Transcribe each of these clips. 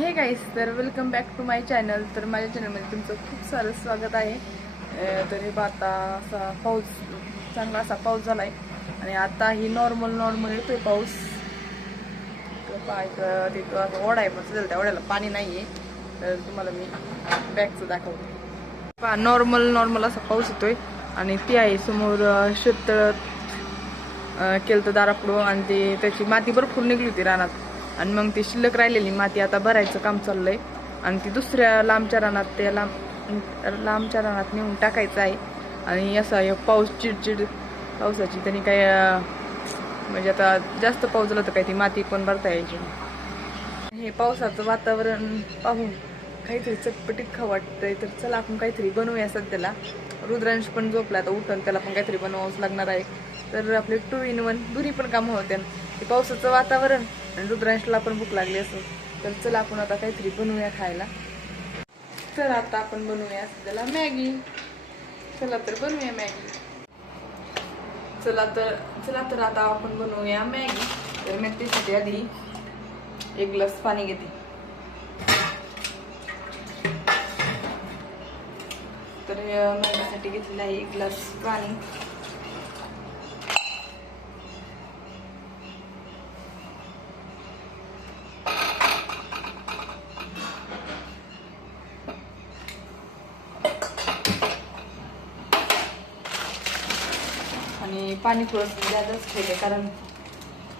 हे गाईस तर welcome back to my channel तर माझ्या चॅनलमध्ये तुमचं खूप सारं स्वागत आहे. तर हे आता असा पाऊस चांगला असा पाऊस झाला आहे आणि आता ही नॉर्मल नॉर्मल येतोय पाऊस. इकडं तिथं असं ओढा आहे पण त्या ओढ्याला पाणी नाही आहे तर तुम्हाला मी बॅगचं दाखवते. पा नॉर्मल नॉर्मल असा पाऊस येतोय. आणि ती आहे समोर शेततळ केलं तर दारापुढं. आणि ते त्याची माती भरपूर निघली होती रानात. आणि मग ती शिल्लक राहिलेली माती आता भरायचं काम चाललंय. आणि ती दुसऱ्या लांबच्या रानात त्या लांब लांबच्या रानात नेऊन टाकायचं आहे. आणि असा हे पाऊस चिडचिड पावसाची त्यांनी काय म्हणजे आता जास्त पाऊस झाला तर काय ती माती पण भरता यायची हे पावसाचं वातावरण पाहून काहीतरी चटपटीत खावं वाटतंय. तर चला आपण काहीतरी बनवूया सध्याला. रुद्रांश पण झोपला आता उठून त्याला पण काहीतरी बनवावंच लागणार आहे. तर आपले टू इन वन दोन्ही पण कामं होते ते पावसाचं वातावरण आणि रुद्रांशला पण भूक लागली असं तर चला आपण आता काहीतरी बनवूया खायला. तर आता आपण बनवूया सध्याला मॅगी. चला तर बनवूया मॅगी. चला तर चला तर आता आपण बनवूया मॅगी. तर मॅग त्यासाठी आधी एक ग्लास पाणी घेते. तर मॅगीसाठी घेतलेलं आहे एक ग्लास पाणी. आणि पाणी थोडंसं जास्तच ठेवले कारण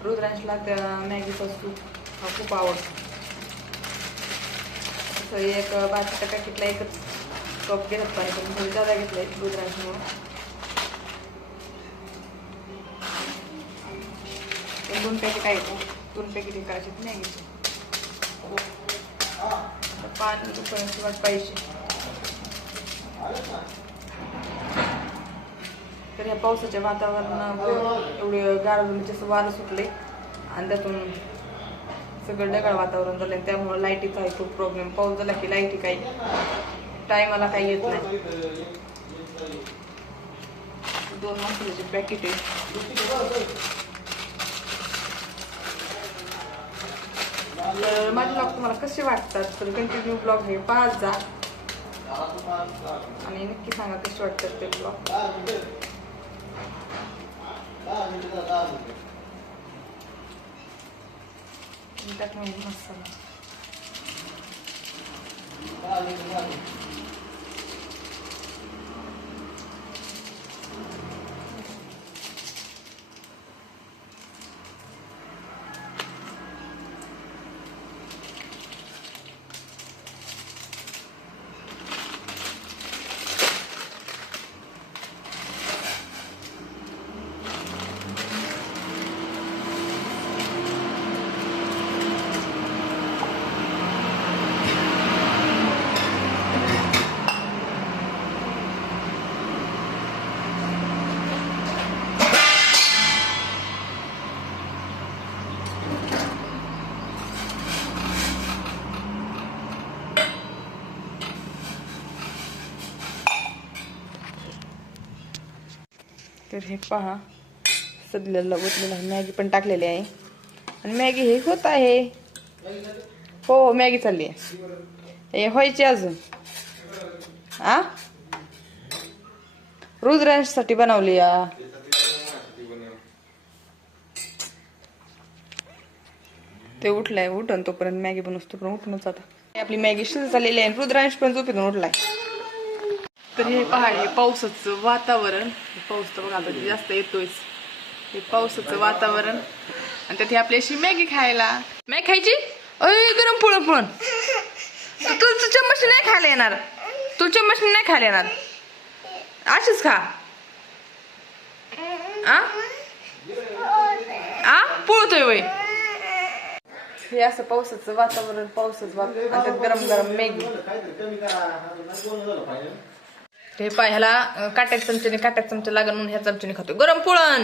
रुद्रांशला त्या मॅगीचा सूप हा खूप आवडतो. असं एक बाकीचा पॅकेटला एकच कप घेतात पाणी पण थोडी जादा घेतलंय रुद्रांशमुळं. एक दोन पॅकेट आहेत दोन पॅकेट करायचे मॅगीचे पाणी दुपारची वाट पाहिजे तर या पावसाच्या वातावरणामुळे एवढे गार असं वारं सुटले. आणि त्यातून सगळं ढगाळ वातावरण झालं आणि त्यामुळे लाईटीचा आहे खूप प्रॉब्लेम पाऊस झाला की लाईटी काही टायमाला काही येत नाही. दोन मसाल्याचे पॅकेट आहे. तर माझे ब्लॉग तुम्हाला कसे वाटतात? तर कंटिन्यू ब्लॉग हे पाच जा. आणि नक्की सांगा कसे वाटतात ते blog Tá da transformação. Valeu, valeu. तर हे पहा. सदलेला ओतलेलं आहे मॅगी पण टाकलेली आहे. आणि मॅगी हे होत आहे. हो मॅगी चालली आहे. हे व्हायची अजून. आ? रुद्रांशसाठी बनवली या. ते उठलाय उठून तोपर्यंत मॅगी बनवतो पण उठूनच आता. आपली मॅगी शिजत झालेली आहे रुद्रांश पण झोपेतून उठलाय. तर हे पहा हे पावसाचं वातावरण. पाऊस तर बघा आता जास्त येतोय हे पावसाचं वातावरण. आणि त्यात हे आपल्याशी मॅगी खायला. मॅगी खायची? अय गरम पुळण पुळण तू तू चम्मच नाही खायला येणार. तू चम्मच नाही खायला येणार. अशीच खा. आ? आ? पुळतोय वय. हे असं पावसाचं वातावरण पावसाचं वातावरण. त्यात गरम गरम मॅगी. हे पाय ह्याला काट्याच्या चमच्याने काट्याच्या चमचा म्हणून ह्या चमच्याने खातो गरम पुळण!